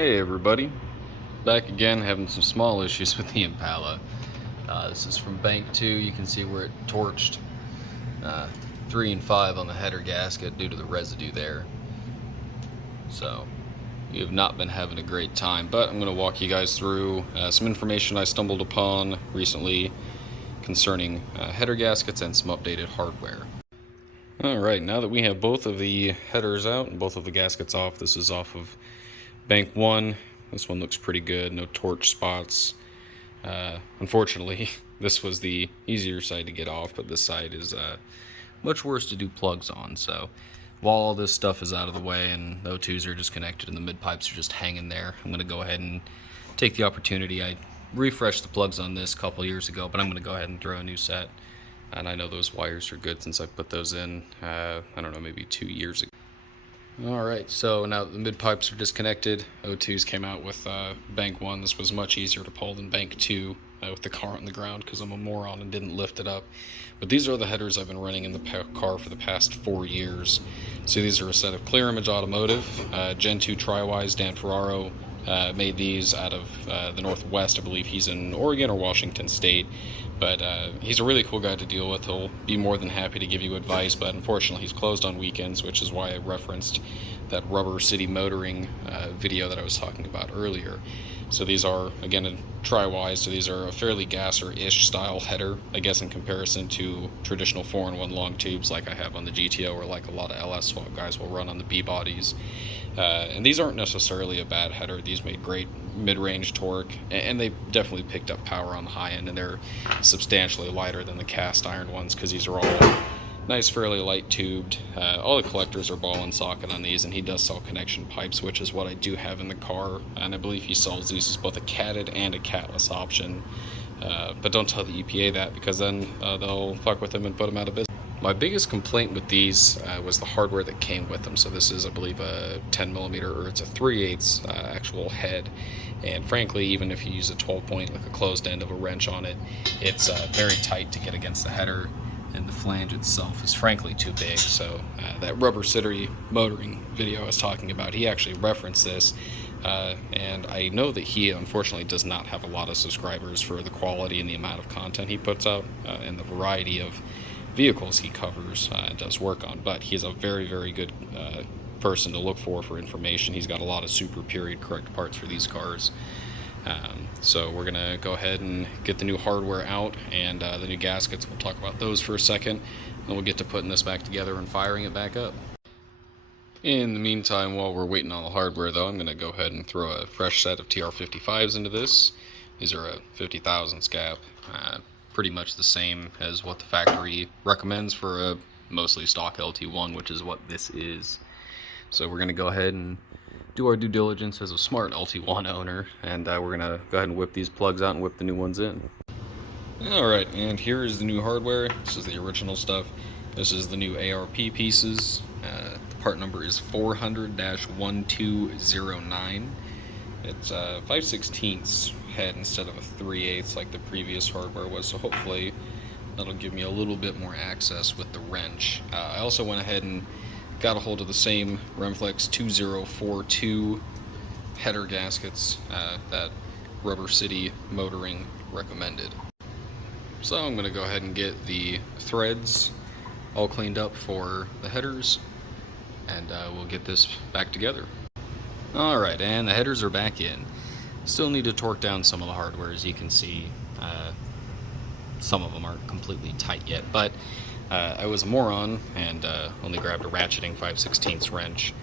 Hey everybody, back again having some small issues with the Impala. This is from bank 2. You can see where it torched 3 and 5 on the header gasket due to the residue there. So you have not been having a great time, but I'm going to walk you guys through some information I stumbled upon recently concerning header gaskets and some updated hardware. Alright, now that we have both of the headers out and both of the gaskets off, this is off of bank 1. This one looks pretty good, no torch spots. Unfortunately, this was the easier side to get off, but this side is much worse to do plugs on. So while all this stuff is out of the way and the O2s are disconnected and the mid pipes are just hanging there, I'm going to go ahead and take the opportunity. I refreshed the plugs on this a couple years ago, but I'm going to go ahead and throw a new set. And I know those wires are good since I put those in, I don't know, maybe 2 years ago. Alright, so now that the mid pipes are disconnected, O2s came out with bank 1. This was much easier to pull than bank 2 with the car on the ground because I'm a moron and didn't lift it up. But these are the headers I've been running in the car for the past 4 years. So these are a set of Clear Image Automotive, Gen 2 Tri-Wise. Dan Ferraro made these out of the Northwest. I believe he's in Oregon or Washington State. But he's a really cool guy to deal with. He'll be more than happy to give you advice, but unfortunately he's closed on weekends, which is why I referenced that Rubber City Motoring video that I was talking about earlier. So these are, again, a Tri-Wise, so these are a fairly gasser-ish style header, I guess, in comparison to traditional 4-in-1 long tubes like I have on the GTO or like a lot of LS swap guys will run on the B-bodies. And these aren't necessarily a bad header. These made great mid-range torque, and they definitely picked up power on the high end, and they're substantially lighter than the cast iron ones because these are all nice, fairly light tubed. All the collectors are ball and socket on these, and he does sell connection pipes, which is what I do have in the car, and I believe he sells these as both a catted and a catless option. But don't tell the EPA that, because then they'll fuck with them and put them out of business. My biggest complaint with these was the hardware that came with them. So this is, I believe, a 10mm, or it's a 3/8 actual head. And frankly, even if you use a 12-point, like a closed end of a wrench on it, it's very tight to get against the header. And the flange itself is frankly too big. So that Rubber City Motoring video I was talking about, he actually referenced this. And I know that he unfortunately does not have a lot of subscribers for the quality and the amount of content he puts out and the variety of vehicles he covers and does work on, but he's a very, very good person to look for information. He's got a lot of super period correct parts for these cars. So we're gonna go ahead and get the new hardware out and the new gaskets. We'll talk about those for a second, and we'll get to putting this back together and firing it back up. In the meantime, while we're waiting on the hardware though, I'm gonna go ahead and throw a fresh set of TR55s into this. These are a 50,000 scap. Pretty much the same as what the factory recommends for a mostly stock LT1, which is what this is. So we're going to go ahead and do our due diligence as a smart LT1 owner, and we're going to go ahead and whip these plugs out and whip the new ones in. Alright, and here is the new hardware. This is the original stuff. This is the new ARP pieces. The part number is 400-1209. It's 5/16 head instead of a 3/8 like the previous hardware was, so hopefully that'll give me a little bit more access with the wrench. I also went ahead and got a hold of the same Remflex 2042 header gaskets that Rubber City Motoring recommended. So I'm going to go ahead and get the threads all cleaned up for the headers, and we'll get this back together. Alright, and the headers are back in. Still need to torque down some of the hardware, as you can see. Some of them aren't completely tight yet, but I was a moron and only grabbed a ratcheting 5/16 wrench.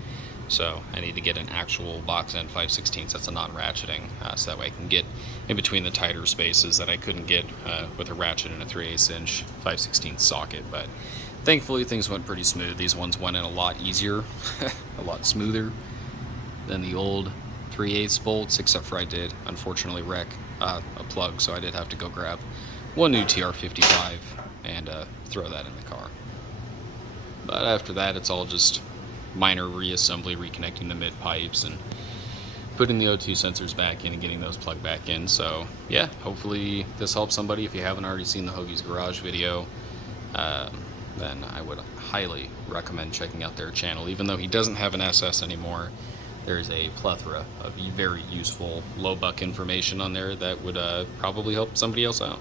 So I need to get an actual box end 5/16 that's a non-ratcheting, so that way I can get in between the tighter spaces that I couldn't get with a ratchet and a 3/8 inch 5/16 socket. But thankfully things went pretty smooth. These ones went in a lot easier, a lot smoother than the old 3/8 bolts, except for I did unfortunately wreck a plug, so I did have to go grab one new TR55 and throw that in the car. But after that, it's all just minor reassembly, reconnecting the mid pipes and putting the O2 sensors back in and getting those plugged back in. So yeah, hopefully this helps somebody. If you haven't already seen the Hoagie's Garage video, then I would highly recommend checking out their channel. Even though he doesn't have an SS anymore, there's a plethora of very useful low buck information on there that would probably help somebody else out.